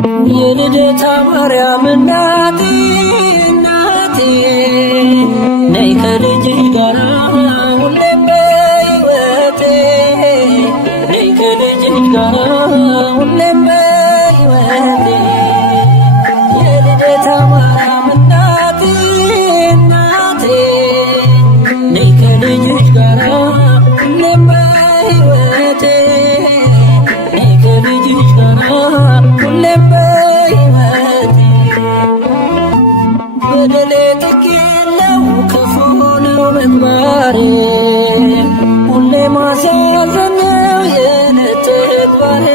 የልደታ ማርያም እናቴ እናቴ ነይ ከልጅሽ ጋር ሁሌም በሕይወቴ ነይ ከልጅሽ ጋር ሁሌም በሕይወቴ የልደታ ማርያም እናቴ እናቴ ነይ ከልጅሽ ጋር ሁሌም በሕይወቴ ነይ ከልጅሽ ጋር ሁሌም በሕይወቴ በደሌ ጥቂለው ክፉ ነው ምግባሬ ሁሌ ማሳዘን ነው የዕለት ተግባሬ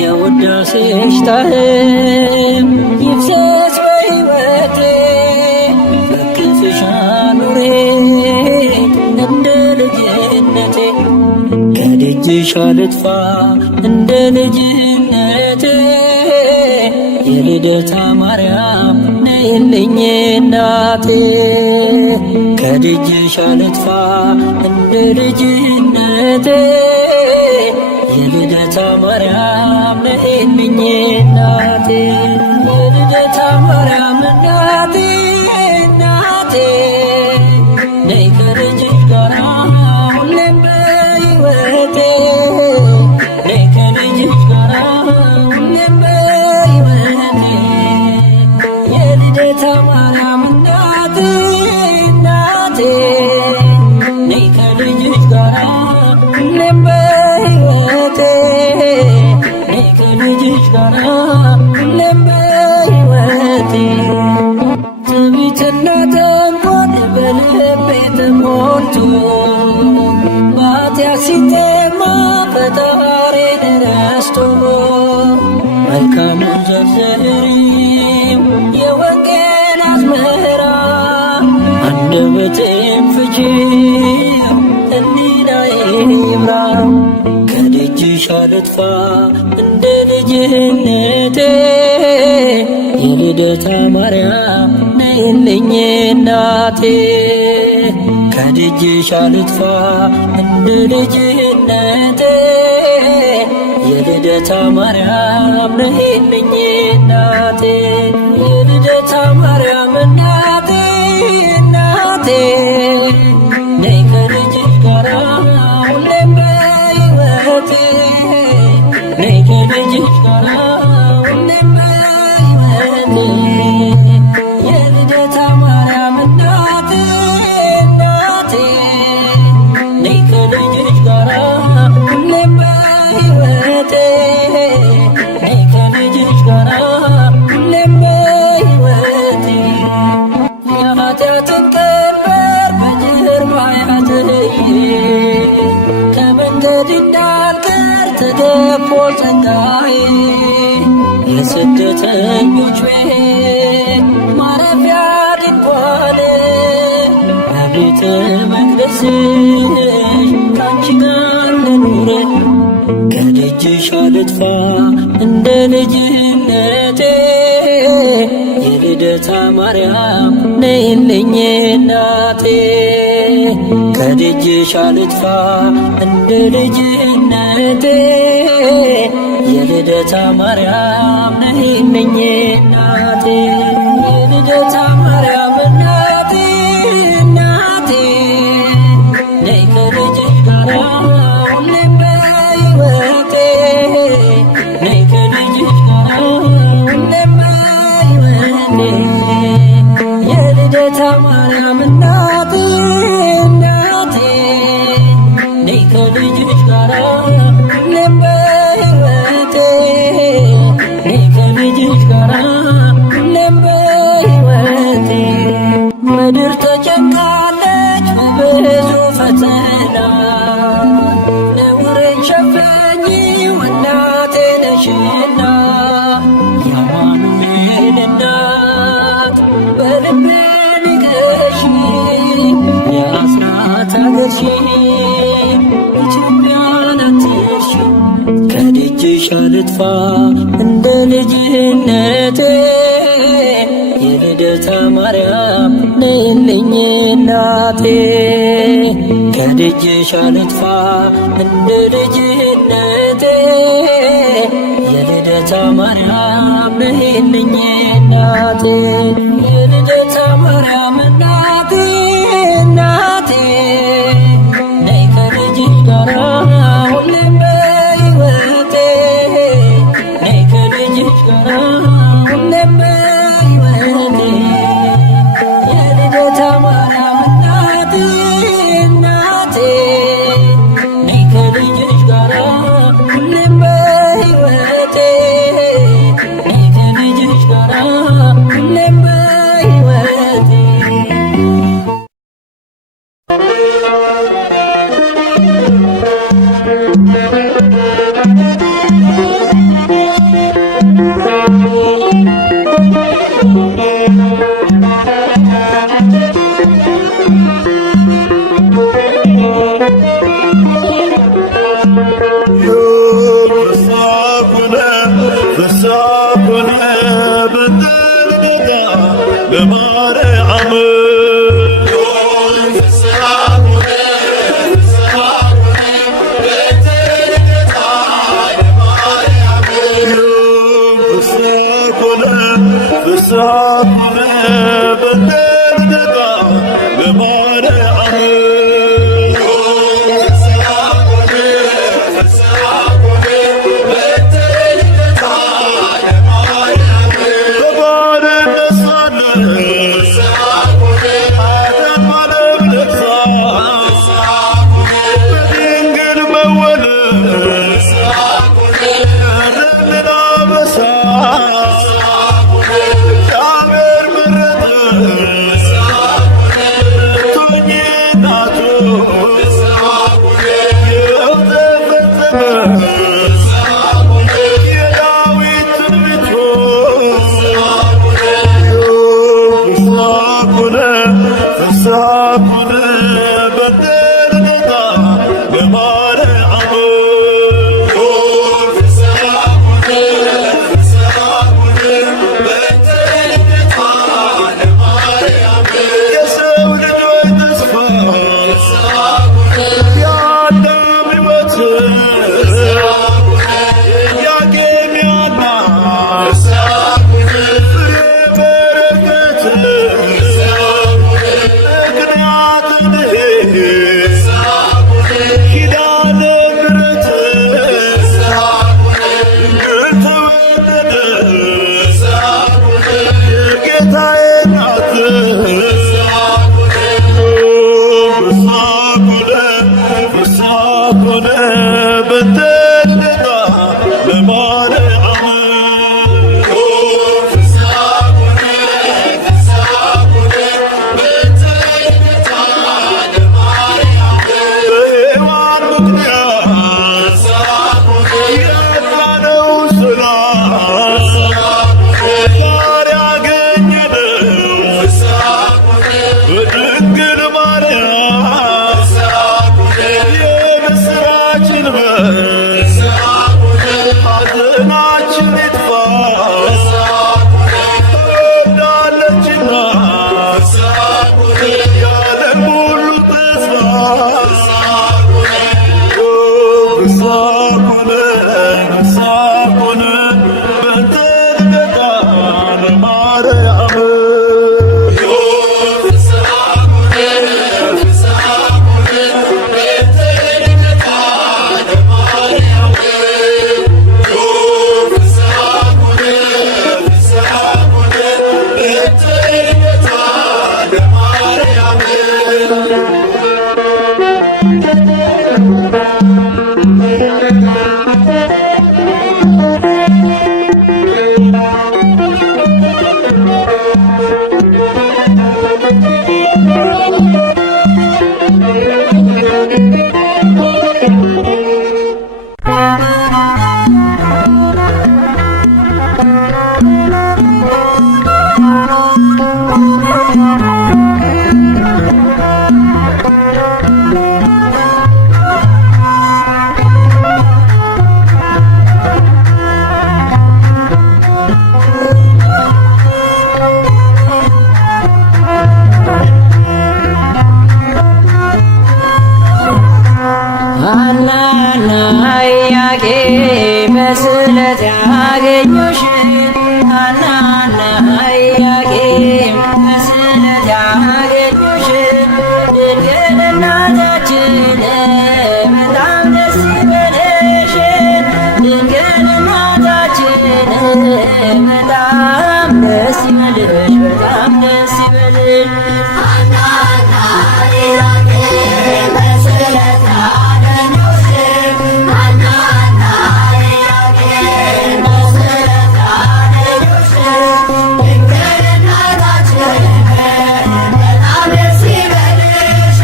የውዳሴሽ ጣዕም ይፍሰስ በሕይወቴ በክንፍሽ አኑሬኝ እንደ ልጅነቴ ከደጅሽ አልጥፋ እንደ ልጅነቴ የልደታ ማርያም ነይልኝ እናቴ ከደጅሽ አልጥፋ እንደ ልጅነቴ የልደታ ማርያም ነይልኝ እናቴ የልደታ ማርያም እናቴ እናቴ ነይ ከልጅሽ ጋር ሁሌም በሕይወቴ ነይ ከልጅሽ ጋር ሁሌም በሕይወቴ የልደታ ማርያም እናቴ እናቴ ነይ ከልጅሽ ጋር ሁሌም በሕይወቴ ነይ ከልጅሽ ጋር ሁሌም በሕይወቴ ትዕቢትና ተንኮል በልቤ ተሞልቶ በኃጢአት ሲጠማ ፈጣሪን ረስቶ መልካሙን ዘርዝሪው የወንጌል አዝመራ አንደበቴን ፍቺው ሕሊናዬ ይብራ ከደጅሽ አልጥፋ እንደ ልጅነቴ የልደታ ማርያም ነይልኝ እናቴ ከደጅሽ አልጥፋ እንደ ልጅነቴ የልደታ ማርያም ነይልኝ እናቴ የልደታ ማርያም እናቴ እናቴ ነይ ከልጅሽ ጋር ሁሌም በሕይወቴ ነይ ከልጅሽ ጋር ሁሌም በሕይወቴ የልደታ ማርያም እናቴ እናቴ ነይ ከልጅሽ ጋር ሁሌም በሕይወቴ ነይ ከልጅሽ ጋር ሁሌም በሕይወቴ የኃጢአትን ቀንበር በጀርባ ያዝዬ ከመንገድ እንዳልቀር ተገፎ ጸጋዬ የስደተኞች ቤት ማረፊያ ድንኳን በቤተ መቅደስሽ ካንቺ ጋር ልኑር ከደጅሽ አልጥፋ እንደ ልጅነቴ የልደታ ማርያም ነይልኝ እናቴ ከደጅሽ አልጥፋ እንደ ልጅነቴ የልደታ ማርያም ነይልኝ እናቴ የልደታ ማርያም እናቴ እናቴ ነይ ከልጅሽ ጋር ሁሌም በሕይወቴ ነይ ከልጅሽ ጋር ሁሌም በሕይወቴ የልደታ ማርያም እናቴ እናቴ ነይ ከልጅሽ ጋር ሁሌም በሕይወቴ ነይ ከልጅሽ ጋር ሁሌም በሕይወቴ ምድር ተጨንቃለች በብዙ ፈተና ነውሬን ሸፈኚው እናቴ ነሽና የአማኑኤል እናት በልቤ ንገሺ የአስራት አገርሽ ኢትዮጵያን አትርሺ ከደጅሽ አልጥፋ እንደ ልጅነቴ የልደታ ማርያም ነይልኝ እናቴ ከደጅሽ አልጥፋ እንደ ልጅነቴ የልደታ የልደታ ማርያም ነይልኝ እናቴ የልደታ ማርያም እናቴ እናቴ ነይ ከልጅሽ ጋራ ሁሌም በሕይወቴ ነይ ከልጅሽ ጋራ ሁሌም በሕይወቴ የልደታ ማርያም እናቴ እናቴ ነይ ከልጅሽ ጋራ ሁሌም በሕይወቴ ነይ ከልጅሽ ጋራ ሁሌም በሕይወቴ Sakune ያገኙሽ ሐናና ኢያቄም በስዕለት ያገኙሽ ድንግል እናታችን በጣም ደስ ይበልሽ ድንግል እናታችን በጣም ደስ ይበልሽ በጣም ደስ ይበልሽ ሐናና ኢያቄም በስዕለት ያገኙሽ ሐናና ኢያቄም በስዕለት ያገኙሽ ድንግል እናታችን በጣም ደስ ይበልሽ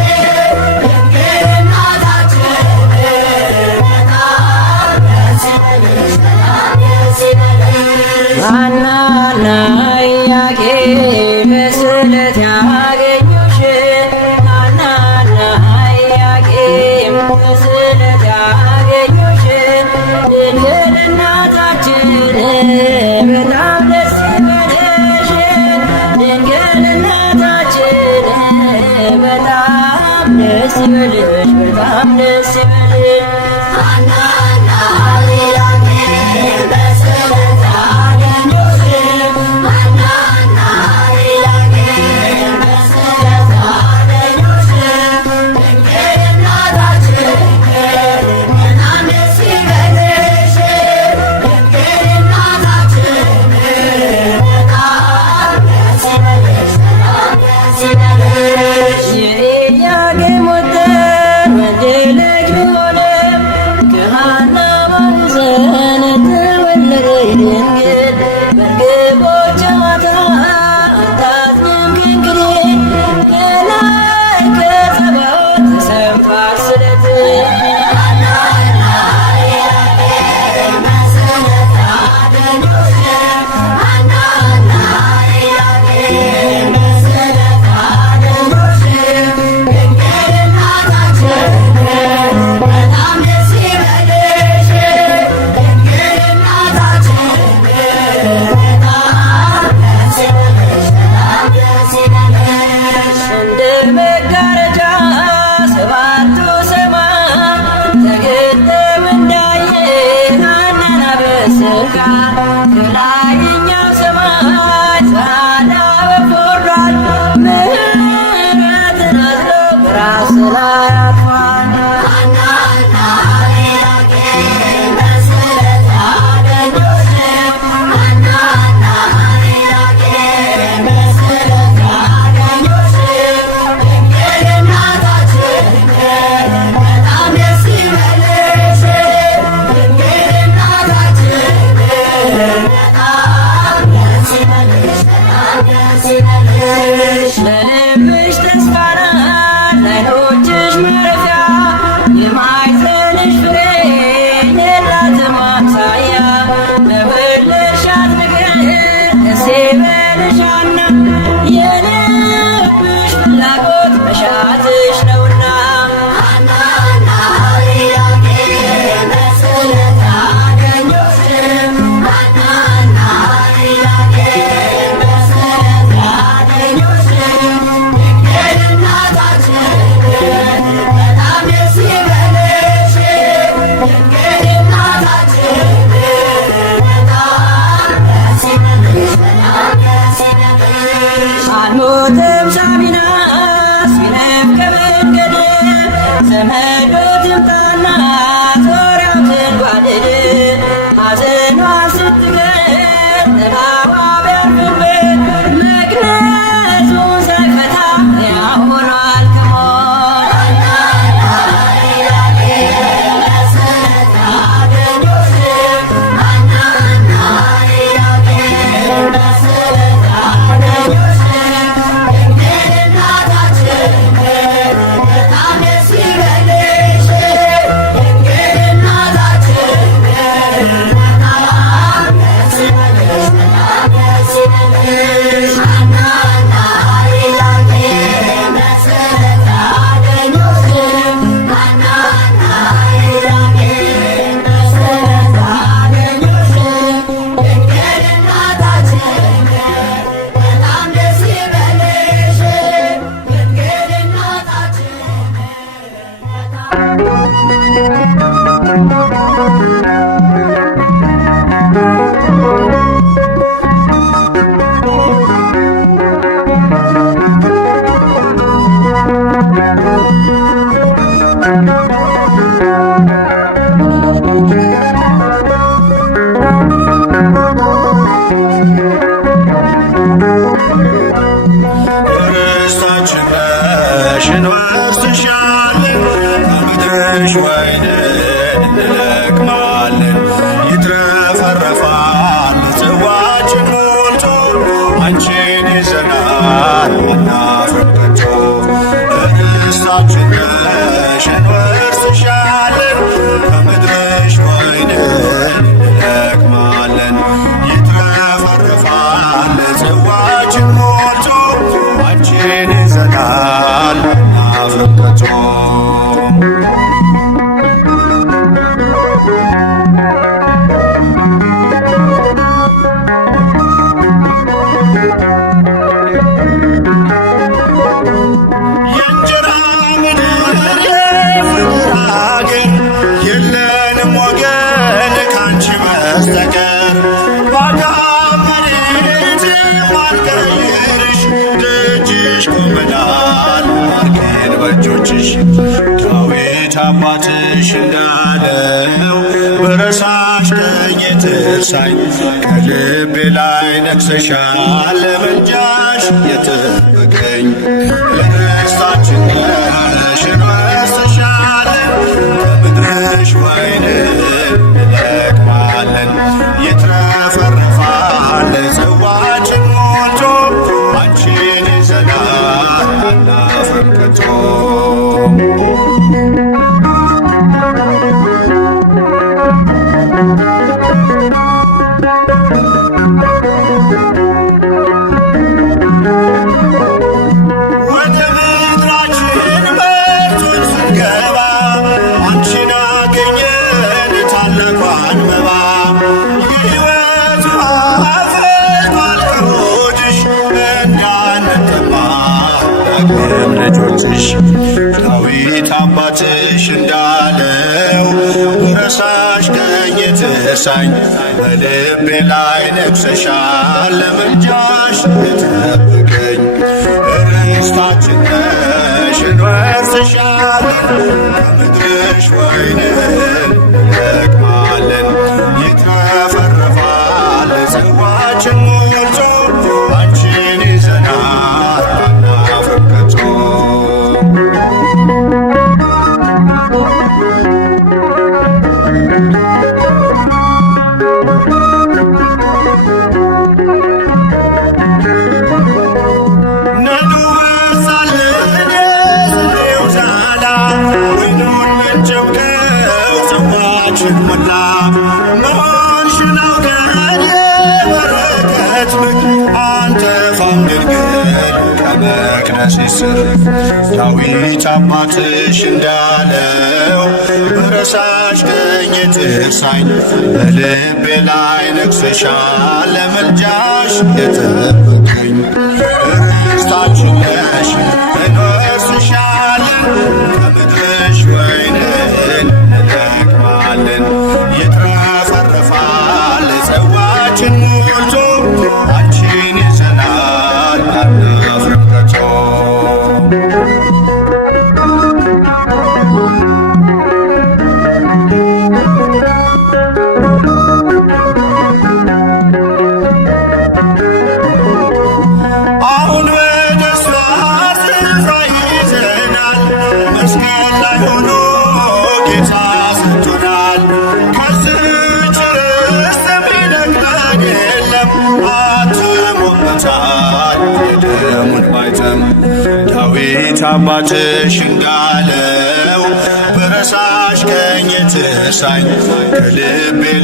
ድንግል እናታችን በጣም ደስ ይበልሽ በጣም ደስ ይበልሽ ሐናና ኢያቄም በስዕለት ያገኙሽ ሐናና ኢያቄም በስዕለት ያገኙሽ ድንግል እናታችን በጣም ደስ ይበልሽ ድንግል እናታችን በጣም ደስ ይበልሽ በጣም ደስ ይበልሽ ሐናና ኢያቄም በስዕለት ያገኙሽ ሐናና ኢያቄም በስዕለት ያገኙሽ ድንግል እናታችን በጣም ደስ ይበልሽ ድንግል እናታችን በጣም ደስ ይበልሽ በጣም ደስ ይበልሽ የኢያቄም ወገን ወንድ ልጅ ቢሆንም ከሐና ማኅፀን ተወለደች ድንግል በርግቦች ጨዋታ አታዝንም ከእንግዲህ ከላይ ከጸባዖት ተሰምቷል ስለት ሐናና ኢያቄም በስዕለት ያገኙሽ ሐናና ኢያቄም በስዕለት ያገኙሽ ድንግል እናታችን በጣም ደስ ይበልሽ ድንግል እናታችን በጣም ደስ ይበልሽ በጣም ደስ ይበልሽ እንደ መጋረጃ ሰባቱ ሰማይ ተገጠም እንዳየ ሐናና በሥጋ ከላይኛው ሰማይ ጻዕዳ ወፍ ወርዷል ምሕረትን አዝሎ በራስ ላይ አርፏል ሐናና ኢያቄም በስዕለት ያገኙሽ ሐናና ኢያቄም በስዕለት ያገኙሽ ድንግል እናታችን በጣም ደስ ይበልሽ ድንግል እናታችን በጣም ጽዋችን ሞልቶ አንቺን ይዘናል አናፍርም ከቶ። የእንጀራ ምድር የፍቅር አገር የለንም ወገን ካንቺ በስተቀር ባዳም መሬት ማልቀይርሽ ደጅሽ ቆመናል አርገን በእጆችሽ። ዳዊት አባትሽ እንዳለው በረሳሽ ቀኝ ትርሳኝ ከልቤ ላይ ነግሰሻል ለመንጃሽ የጠበቀኝ ለደስታችን ነሽ እንወስድሻለን ከምድርሽ ወይን እንለቅማለን ይትረፈረፋል ጽዋችን ሞልቶ አንቺን ይዘናል አናፍርም ከቶ። ወደ ምድራችን በርቱን ስንገባ አንቺን አገኘን ታላቋን መባ የሕይወት ውሃ ፈልቷል ከሆድሽ እንዳንጠማ ዳግም ልጆችሽ። ዳዊት አባትሽ እንዳለው ረሳሽ ቀኝ ትርሳኝ በልቤ ላይ ነግሰሻል ለምልጃሽ የጠበቀኝ ርስታችን ነሽ እንወርስሻለን ከምድርሽ ወይን እንለቅማለን ይትረፈረፋል ጽዋችን ሞልቶ አንቺን ይዘናል አናፍርም ከቶ። ነዱ በዛልን የስንዴው ዛላ ወይኑን ምንጭው ነው ጽዋችን ሞላ መሆንሽን አውቀን የበረከት ምድር አንተፋም ድንግል ከመቅደስሽ ስር። ዳዊት አባትሽ እንዳለው በረሳሽ ቀኝ ትርሳኝ በልቤ ላይ ነግሰሻል ለምልጃሽ የጠበቀኝ ርስታችን ነሽ እንወርስሻለን ከምድርሽ ወይን እንለቅማለን ይትረፈረፋል ጽዋችን ሞልቶ አንቺን ይዘናል አናፍርም ከቶ። አሁን በደስታ ስፍራ ይዘናል መስቀል ላይ ሆኖ ጌታ ሰጥቶናል። ከዚህች ርስት የሚነቅለን የለም አትሞበታል የደሙን ማኅተም። ዳዊት አባትሽ እንዳለው በረሳሽ ቀኝ ትርሳኝ ከልቤ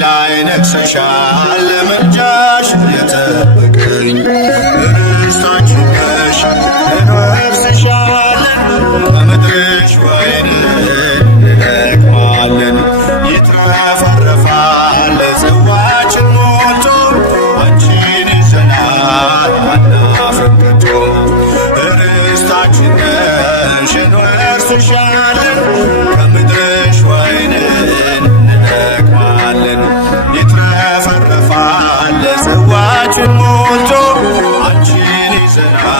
ላይ ነግሰሻል ለምልጃሽ የጠበቀኝ ርስታችን ነሽ እንወርስሻለን ከምድርሽ ወይን እንለቅማለን ይትረፈረፋል ጽዋችን ሞልቶ አንቺን ይዘናል አናፍርም ከቶ። ርስታችን ነሽ እንወርስሻለን ከምድርሽ ወይን እንለቅማለን ይትረፈረፋል ጽዋችን ሞልቶ አንቺን ይዘናል